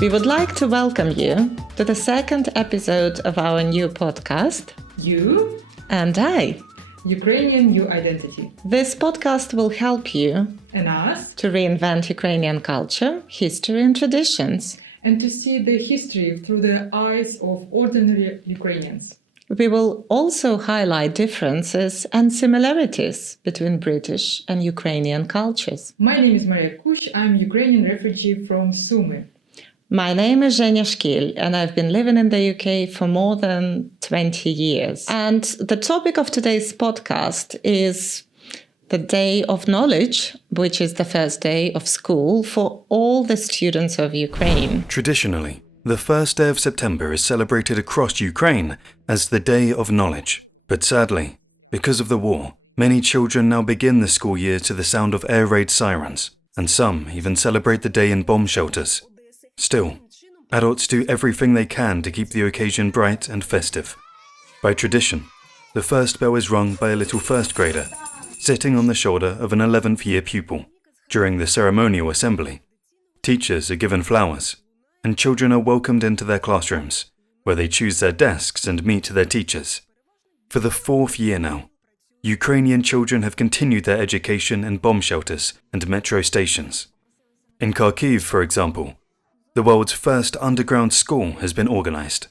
We would like to welcome you to the second episode of our new podcast, You and I. Ukrainian New Identity. This podcast will help you And us. to reinvent Ukrainian culture, history, and traditions. And to see the history through the eyes of ordinary Ukrainians. We will also highlight differences and similarities between British and Ukrainian cultures. My name is Maria Kush. I'm Ukrainian refugee from Sumy. My name is Zhenya Shkil, and I've been living in the UK for more than 20 years. And the topic of today's podcast is the Day of Knowledge, which is the first day of school for all the students of Ukraine. Traditionally, the first day of September is celebrated across Ukraine as the Day of Knowledge. But sadly, because of the war, many children now begin the school year to the sound of air raid sirens, and some even celebrate the day in bomb shelters. Still, adults do everything they can to keep the occasion bright and festive. By tradition, the first bell is rung by a little first grader, sitting on the shoulder of an 11th year pupil. During the ceremonial assembly, teachers are given flowers, and children are welcomed into their classrooms, where they choose their desks and meet their teachers. For the 4th year now, Ukrainian children have continued their education in bomb shelters and metro stations. In Kharkiv, for example, the world's first underground school has been organized.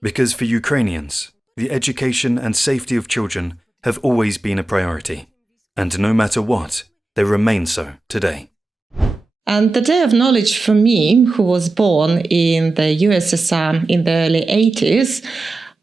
Because for Ukrainians, the education and safety of children have always been a priority, and no matter what, they remain so today. And the Day of Knowledge for me, who was born in the USSR in the early 80s,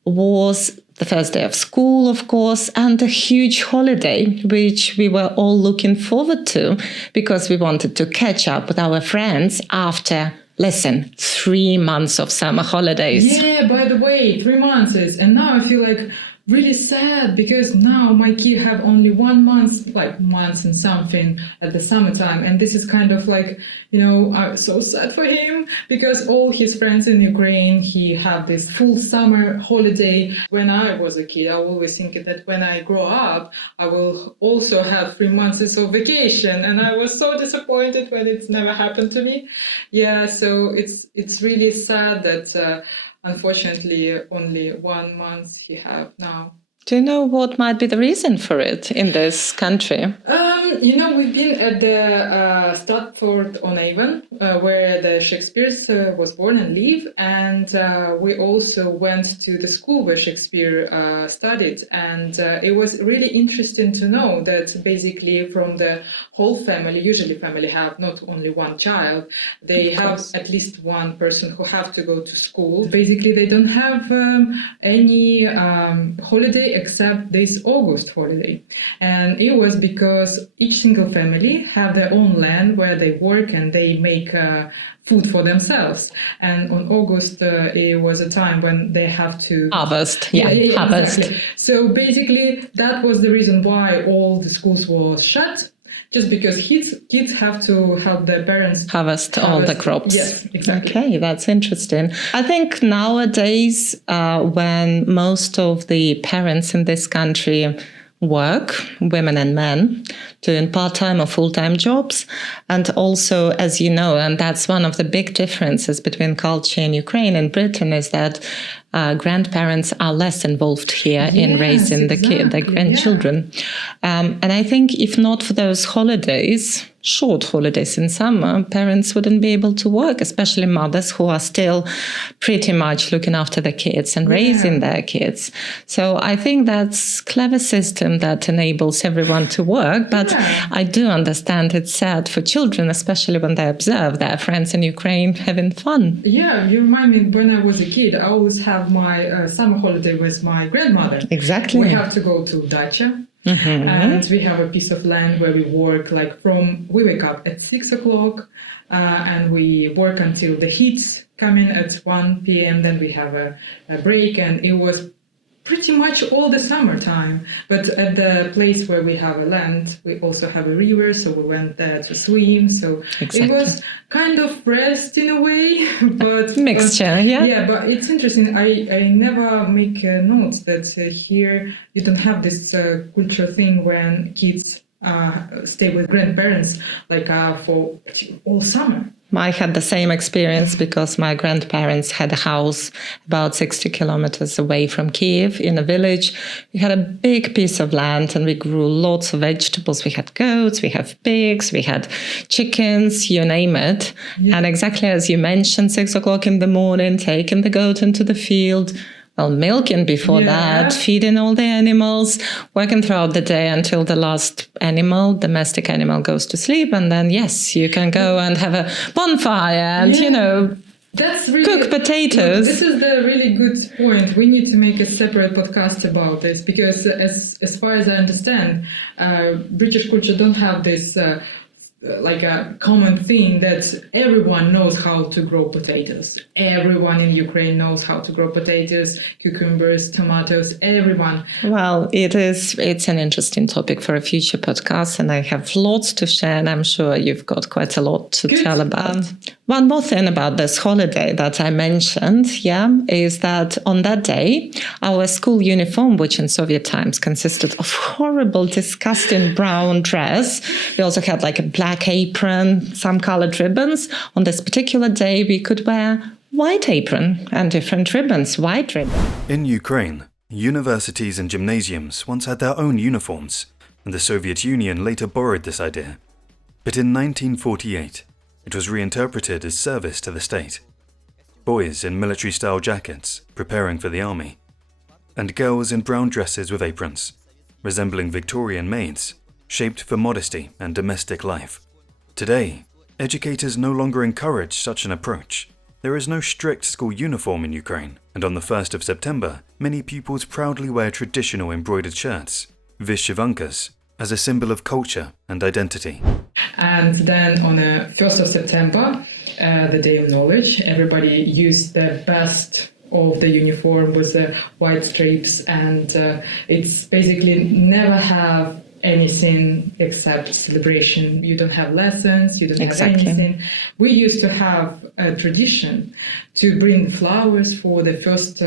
was the first day of school, of course, and a huge holiday, which we were all looking forward to because we wanted to catch up with our friends after 3 months of summer holidays. Yeah, by the way, 3 months. And now I feel like really sad because now my kid have only 1 month, months and something at the summertime. And this is kind of I'm so sad for him because all his friends in Ukraine, he had this full summer holiday. When I was a kid, I always think that when I grow up, I will also have 3 months of vacation. And I was so disappointed when it's never happened to me. Yeah, so it's really sad that unfortunately, only 1 month he have now. Do you know what might be the reason for it in this country? We've been at the Stratford-on-Avon, where the Shakespeare was born and live, and we also went to the school where Shakespeare studied, and it was really interesting to know that basically from the whole family, usually family have not only one child, they have at least one person who have to go to school. Basically, they don't have any holiday except this August holiday. And it was because each single family have their own land where they work and they make food for themselves. And on August, it was a time when they have to harvest. Harvest. Exactly. So basically, that was the reason why all the schools were shut. Just because kids have to help their parents harvest all the crops. Yes, exactly. Okay, that's interesting. I think nowadays, when most of the parents in this country work, women and men, doing part-time or full-time jobs, and also, as you know, and that's one of the big differences between culture in Ukraine and Britain, is that grandparents are less involved here in raising the grandchildren. And I think if not for those holidays, short holidays in summer, parents wouldn't be able to work, especially mothers who are still pretty much looking after the kids and raising their kids. So I think that's a clever system that enables everyone to work. But I do understand it's sad for children, especially when they observe their friends in Ukraine having fun. Yeah, you remind me when I was a kid, I always have my summer holiday with my grandmother. Exactly. We have to go to dacha. Mm-hmm. And we have a piece of land where we work we wake up at 6 o'clock and we work until the heat's coming at 1 p.m. Then we have a break, and it was pretty much all the summertime. But at the place where we have a land, we also have a river, so we went there to swim. So It was kind of rest in a way, but mixture, yeah. But it's interesting. I never make notes that here you don't have this culture thing when kids stay with grandparents for all summer. I had the same experience because my grandparents had a house about 60 kilometers away from Kiev in a village. We had a big piece of land and we grew lots of vegetables. We had goats, we have pigs, we had chickens, you name it. Yeah. And exactly as you mentioned, 6 o'clock in the morning, taking the goat into the field, well, milking before that, feeding all the animals, working throughout the day until the last animal, domestic animal, goes to sleep. And then, yes, you can go and have a bonfire and, that's really, cook potatoes. This is the really good point. We need to make a separate podcast about this because as far as I understand, British culture don't have this like a common thing that everyone knows how to grow potatoes. Everyone in Ukraine knows how to grow potatoes, cucumbers, tomatoes, everyone. Well, it's an interesting topic for a future podcast, and I have lots to share, and I'm sure you've got quite a lot to tell about. One more thing about this holiday that I mentioned, is that on that day, our school uniform, which in Soviet times consisted of horrible, disgusting brown dress, we also had like a black apron, some colored ribbons. On this particular day, we could wear white apron and different ribbons, white ribbon. In Ukraine, universities and gymnasiums once had their own uniforms, and the Soviet Union later borrowed this idea. But in 1948, it was reinterpreted as service to the state. Boys in military-style jackets, preparing for the army, and girls in brown dresses with aprons, resembling Victorian maids, shaped for modesty and domestic life. Today, educators no longer encourage such an approach. There is no strict school uniform in Ukraine, and on the 1st of September, many pupils proudly wear traditional embroidered shirts, vyshyvankas, as a symbol of culture and identity. And then on the 1st of September, the Day of Knowledge, everybody used the best of the uniform with the white stripes, and it's basically never have anything except celebration. You don't have lessons, you don't have anything. We used to have a tradition to bring flowers for the first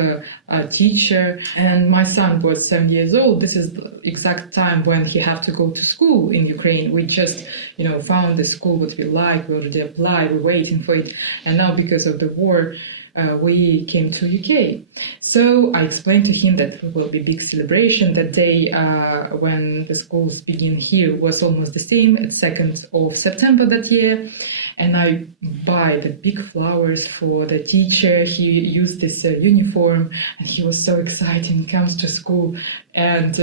teacher, and my son was 7 years old. This is the exact time when he had to go to school in Ukraine. We just found the school what we like, we already applied, we're waiting for it, and now because of the war we came to UK. So I explained to him that it will be big celebration. That day when the schools begin here was almost the same, at 2nd of September that year. And I buy the big flowers for the teacher. He used this uniform and he was so excited. He comes to school and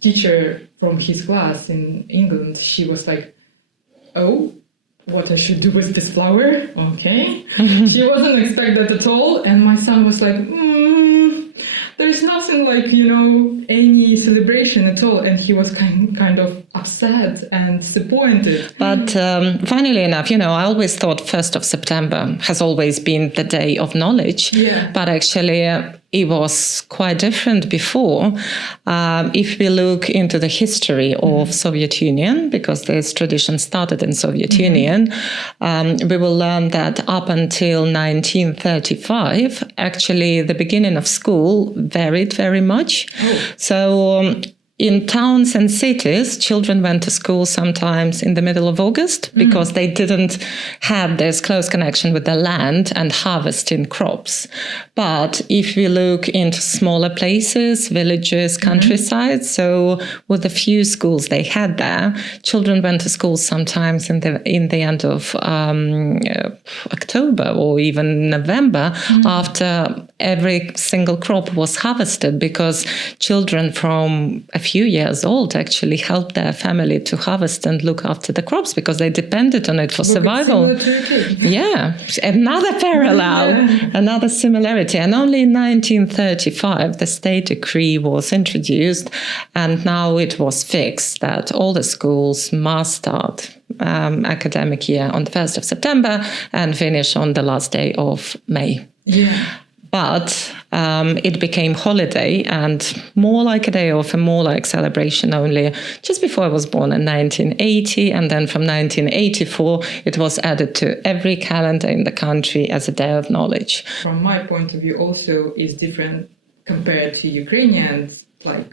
teacher from his class in England, she was like, oh, what I should do with this flower, okay. She wasn't expect that at all, and my son was like, there's nothing like, any celebration at all, and he was kind of upset and disappointed. But funnily enough, I always thought 1st of September has always been the Day of Knowledge, but actually it was quite different before. If we look into the history of Soviet Union, because this tradition started in Soviet Union, we will learn that up until 1935, actually the beginning of school varied very much. So in towns and cities, children went to school sometimes in the middle of August because they didn't have this close connection with the land and harvesting crops. But if we look into smaller places, villages, countryside, so with the few schools they had there, children went to school sometimes in the end of October or even November after every single crop was harvested, because children from a few years old actually helped their family to harvest and look after the crops because they depended on it for survival. Yeah, another parallel, another similarity. And only in 1935 the state decree was introduced, and now it was fixed that all the schools must start academic year on the 1st of September and finish on the last day of May. But it became holiday and more like a day off and more like celebration only just before I was born in 1980. And then from 1984, it was added to every calendar in the country as a Day of Knowledge. From my point of view, also is different compared to Ukrainians, like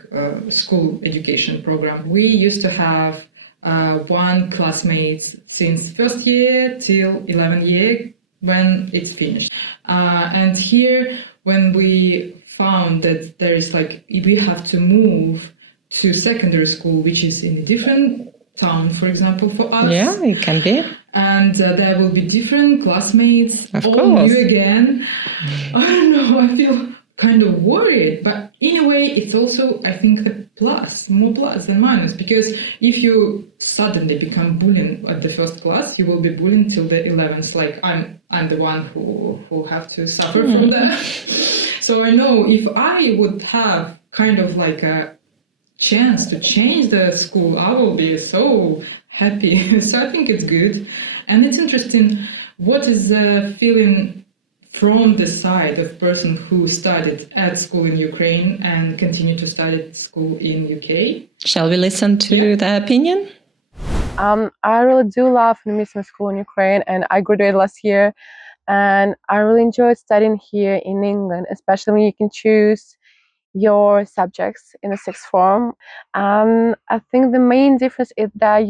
school education program. We used to have one classmates since first year till 11th year when it's finished. And here, when we found that there is like, we have to move to secondary school, which is in a different town, for example, for us. Yeah, it can be. And there will be different classmates, Of all course. new again. I don't know, I feel kind of worried, but in a way it's also, I think, a plus, more plus than minus, because if you suddenly become bullying at the first class, you will be bullying till the 11th, like I'm the one who have to suffer from that. So I know if I would have kind of like a chance to change the school, I will be so happy. So I think it's good. And it's interesting, what is the feeling from the side of person who studied at school in Ukraine and continue to study at school in UK? Shall we listen to their opinion? I really do love and miss my school in Ukraine, and I graduated last year, and I really enjoyed studying here in England, especially when you can choose your subjects in the sixth form. I think the main difference is that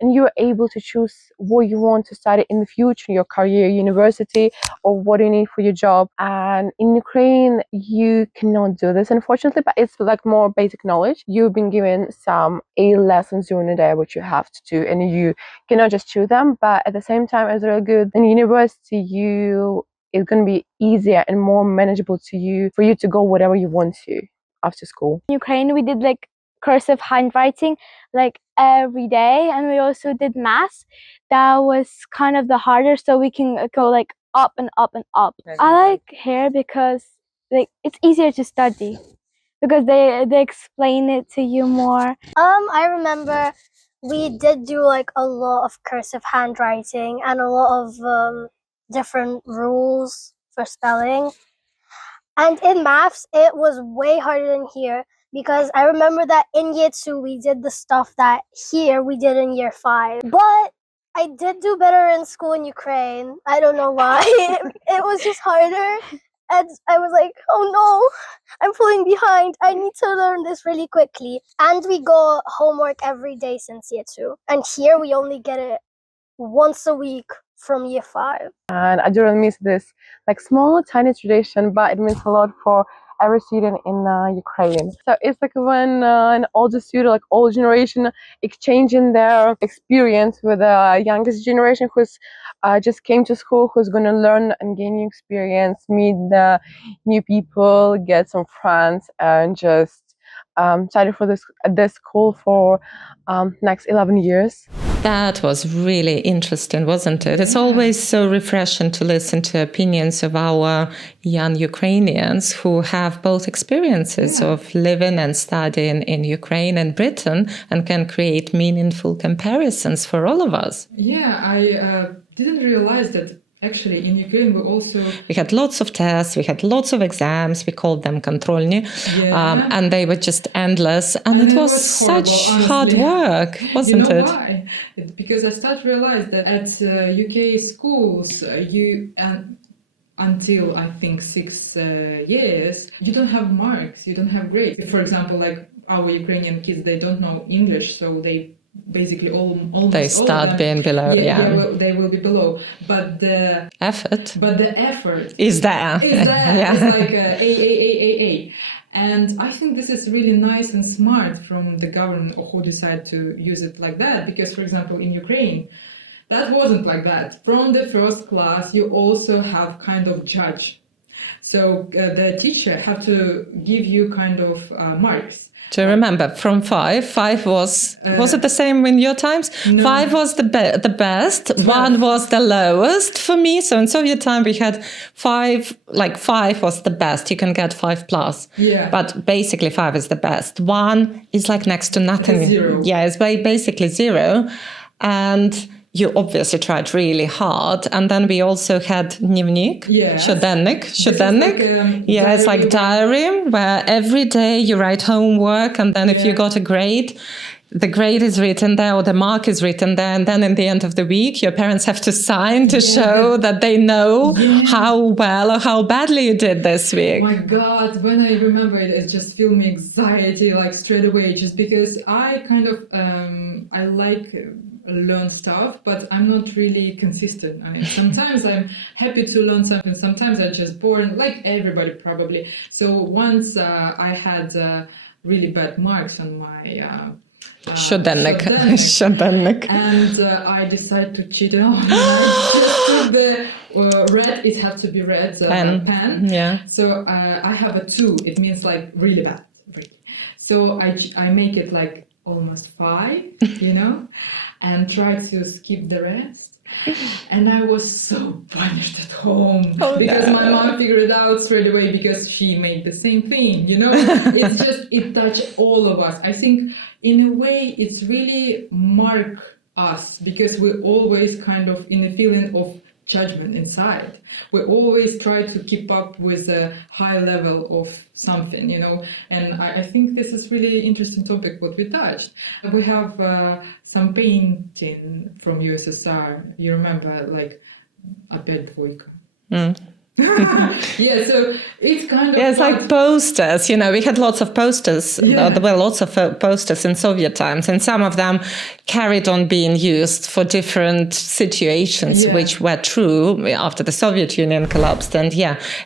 you're able to choose what you want to study in the future, your career, university, or what you need for your job. And in Ukraine, you cannot do this, unfortunately, but it's like more basic knowledge. You've been given some A lessons during the day, which you have to do, and you cannot just choose them. But at the same time, it's really good. In university, it's going to be easier and more manageable for you to go whatever you want to after school. In Ukraine, we did like cursive handwriting like every day, and we also did math. That was kind of the harder, so we can go like up and up and up. I like here because like it's easier to study because they explain it to you more. I remember we did do like a lot of cursive handwriting and a lot of different rules for spelling. And in maths, it was way harder than here because I remember that in year 2 we did the stuff that here we did in year 5. But I did do better in school in Ukraine. I don't know why. It was just harder. And I was like, oh no, I'm falling behind. I need to learn this really quickly. And we got homework every day since year 2. And here we only get it once a week from year 5. And I do really miss this like small tiny tradition, but it means a lot for every student in Ukraine. So it's like when an older student, like old generation, exchanging their experience with the youngest generation who's just came to school, who's going to learn and gain new experience, meet the new people, get some friends, and just study for this school for next 11 years. That was really interesting, wasn't it? It's always so refreshing to listen to opinions of our young Ukrainians who have both experiences of living and studying in Ukraine and Britain and can create meaningful comparisons for all of us. Yeah, I didn't realize that actually in Ukraine we had lots of tests, we had lots of exams, we called them kontrolny, and they were just endless, and it was horrible, such honestly. hard work, wasn't it? Why? Because I started to realize that at UK schools, until I think 6 years, you don't have marks, you don't have grades. For example, like our Ukrainian kids, they don't know English, so they basically almost They start being below, they will be below. But the effort is there. It's like A. And I think this is really nice and smart from the government who decide to use it like that. Because, for example, in Ukraine, that wasn't like that. From the first class, you also have kind of judge. So the teacher have to give you kind of marks. To remember, from 5 was it the same in your times? No. 5 was the best, 1 was the lowest for me. So in Soviet time we had 5, like 5 was the best. You can get 5+. Yeah. But basically 5 is the best. 1 is like next to nothing. Zero. Yeah, it's basically 0. And you obviously tried really hard. And then we also had dnevnik, щоденник. It's like diary, where every day you write homework, and then if you got a grade, the grade is written there or the mark is written there, and then in the end of the week your parents have to sign to show that they know how well or how badly you did this week. My God, when I remember it, it just filled me anxiety like straight away, just because I kind of I like learn stuff, but I'm not really consistent. I mean, sometimes I'm happy to learn something, sometimes I'm just bored, like everybody probably. So once I had really bad marks on my Щоденник. and I decided to cheat it on. I just took the red, it had to be red pen. Yeah. So I have a 2, it means like really bad. Really. So I make it like almost 5, you know, and try to skip the rest. And I was so punished at home because my mom figured it out straight away because she made the same thing, you know. It's just, it touched all of us. I think in a way it's really mark us because we always kind of in a feeling of judgment inside. We always try to keep up with a high level of something, you know, and I think this is really interesting topic what we touched. We have some painting from USSR. You remember, like опять двойка. Yeah, so it's kind of it's like posters, you know, we had lots of posters. There were lots of posters in Soviet times, and some of them carried on being used for different situations, which were true after the Soviet Union collapsed. And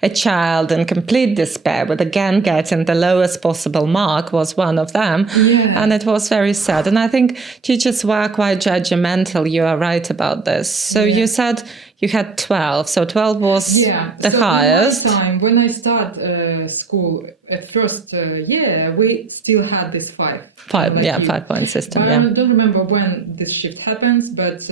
a child in complete despair with again getting the lowest possible mark was one of them. And it was very sad. And I think teachers were quite judgmental. You are right about this. So you said you had 12, so 12 was the highest. When I start school at first year, we still had this 5. 5-point system. I don't remember when this shift happens, but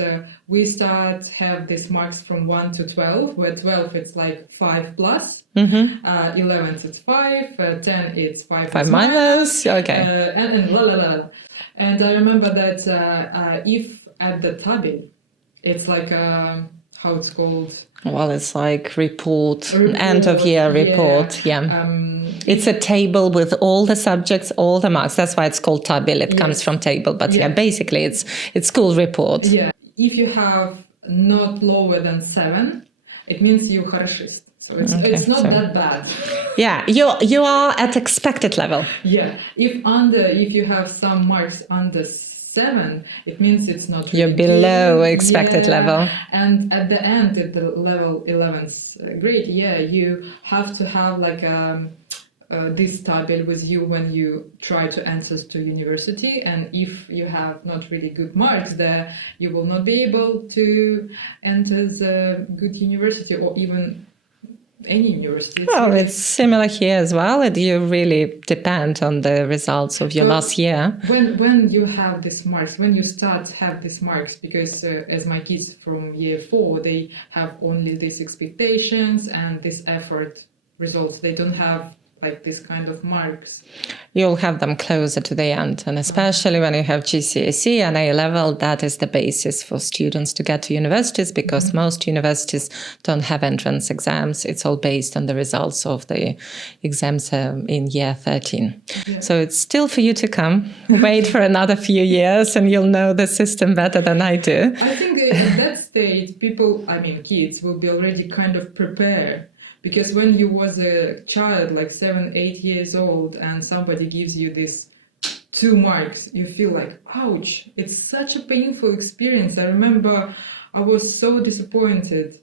we start have these marks from 1 to 12, where 12 it's like 5 plus, 11 it's 5, 10 it's 5 minus, and la la la. And I remember that if at the tabel, it's like how it's called? Well, it's like report end of year report. It's a table with all the subjects, all the marks. That's why it's called tabel. It comes from table, but basically it's school report. Yeah. If you have not lower than 7, it means you хорошист. So it's not that bad. Yeah, you are at expected level. Yeah. If you have some marks under 7, it means it's not really you're below expected level. And at the end, at the level 11th grade, you have to have like this tabel with you when you try to enter to university. And if you have not really good marks there, you will not be able to enter the good university or even any university. Well, it's similar here as well. You really depend on the results of your last year. When you have these marks, when you start have these marks, because as my kids from year 4, they have only these expectations and this effort results. They don't have like this kind of marks. You'll have them closer to the end. And especially when you have GCSE and A-level, that is the basis for students to get to universities, because most universities don't have entrance exams. It's all based on the results of the exams in year 13. So it's still for you to come. Wait for another few years and you'll know the system better than I do. I think at that stage, kids will be already kind of prepared. Because when you was a child, like 7, 8 years old, and somebody gives you this 2 marks, you feel like, ouch, it's such a painful experience. I remember I was so disappointed.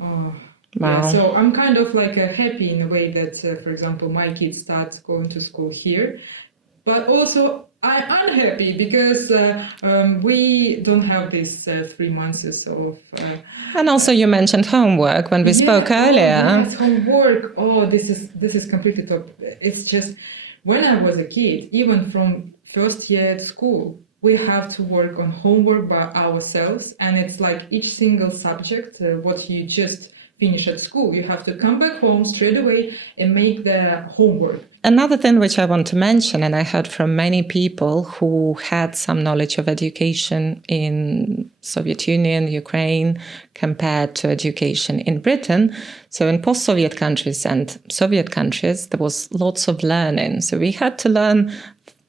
Wow. Yeah, so I'm kind of like happy in a way that, for example, my kids start going to school here. But also I'm unhappy because we don't have this 3 months of... and also you mentioned homework when we spoke earlier. Yes, homework. Oh, this is completely top. It's just, when I was a kid, even from first year at school, we have to work on homework by ourselves. And it's like each single subject, what you just finish at school, you have to come back home straight away and make the homework. Another thing which I want to mention, and I heard from many people who had some knowledge of education in Soviet Union, Ukraine, compared to education in Britain. So in post-Soviet countries and Soviet countries, there was lots of learning. So we had to learn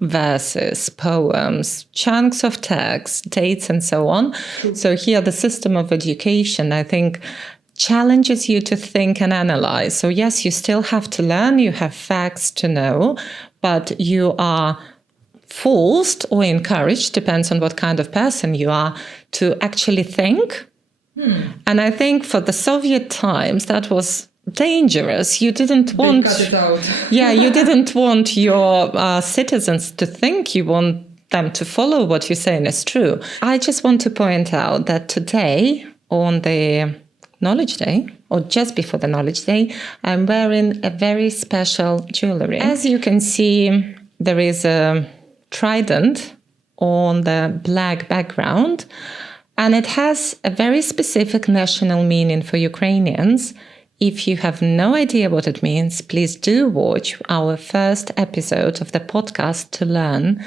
verses, poems, chunks of text, dates, and so on. So here the system of education, I think, challenges you to think and analyze. So yes, you still have to learn, you have facts to know, but you are forced or encouraged, depends on what kind of person you are, to actually think. And I think for the Soviet times, that was dangerous. You didn't want... They cut it out. Yeah, you didn't want your citizens to think. You want them to follow what you're saying is true. I just want to point out that today, on the Knowledge Day, or just before the Knowledge Day, I'm wearing a very special jewelry. As you can see, there is a trident on the black background, and it has a very specific national meaning for Ukrainians. If you have no idea what it means, please do watch our first episode of the podcast to learn.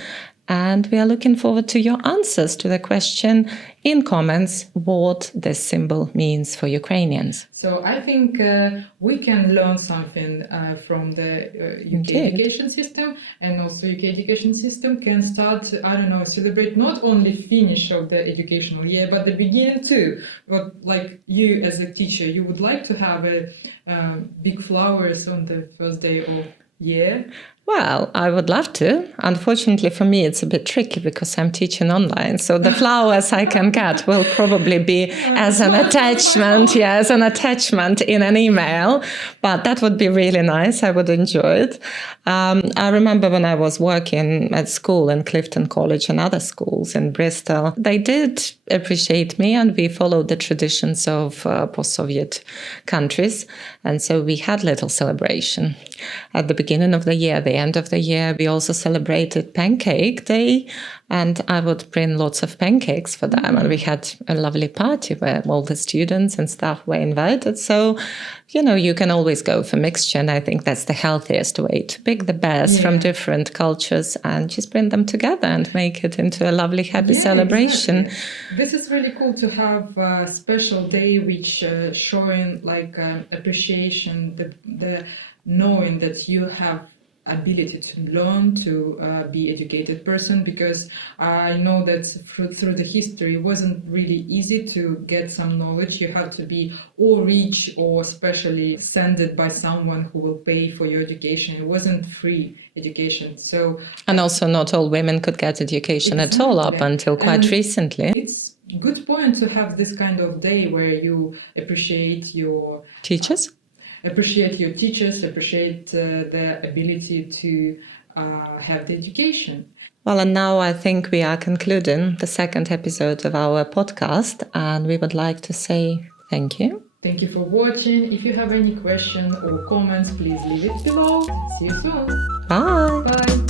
And we are looking forward to your answers to the question in comments what this symbol means for Ukrainians. So I think we can learn something from the UK Indeed. education system, and also UK education system can start, I don't know, celebrate not only finish of the educational year, but the beginning too. But like you as a teacher, you would like to have a big flowers on the first day of year. Well, I would love to. Unfortunately for me, it's a bit tricky because I'm teaching online. So the flowers I can get will probably be as an attachment, as an attachment in an email. But that would be really nice. I would enjoy it. I remember when I was working at school in Clifton College and other schools in Bristol, they did appreciate me, and we followed the traditions of post-Soviet countries. And so we had little celebration at the beginning of the year, the end of the year. We also celebrated Pancake Day, and I would bring lots of pancakes for them. And we had a lovely party where all the students and staff were invited. So, you can always go for mixture. And I think that's the healthiest way, to pick the best from different cultures and just bring them together and make it into a lovely, happy celebration. Exactly. This is really cool to have a special day which showing like appreciation, the knowing that you have ability to learn, to be educated person, because I know that through the history it wasn't really easy to get some knowledge. You have to be or rich or specially sent it by someone who will pay for your education. It wasn't free education. So and also not all women could get education at all up until quite recently. It's a good point to have this kind of day where you appreciate your teachers, appreciate the ability to have the education. Well, and now I think we are concluding the second episode of our podcast, and we would like to say thank you. Thank you for watching. If you have any question or comments, please leave it below. See you soon. Bye. Bye.